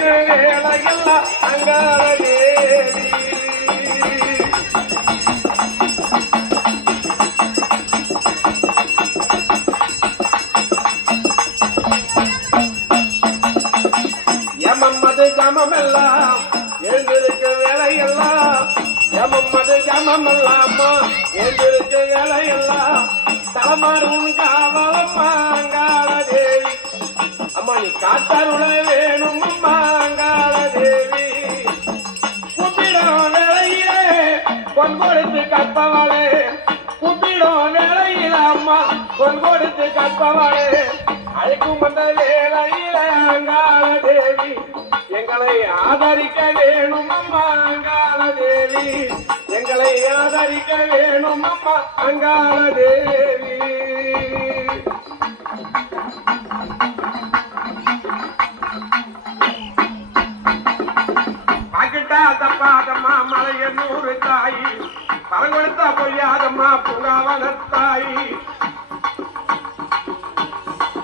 எழுந்திருக்கு வேலையெல்லாம் அங்காள தேவி எமம்மது ஜமமெல்லாம் எழுந்திருக்கு வேலையெல்லாம் எமம்மது ஜமமெல்லாமா எழுந்திருக்கு வேலையெல்லாம் தலைமாறும் காவலம்மா அங்காள தேவி அம்மா நீ காத்தருள வேணும் அம்மா அங்காள தேவி கும்பிடும் வேலையிலே பொன் கொடுத்து கற்பவளே கும்பிடும் வேலையில அம்மா பொன் கொடுத்து கற்பவளே அழைக்கும் வந்த வேலையில அங்காள தேவி எங்களை ஆதரிக்க வேணும் அம்மா அங்காள தேவி எங்களை ஆதரிக்க வேணும் அம்மா அங்காள தேவி பாக்கிட்டா தப்பாதம்மா மலைய நூறு தாயி பரங்கொடுத்தா பொய்யாதம்மா புங்காவன தாயி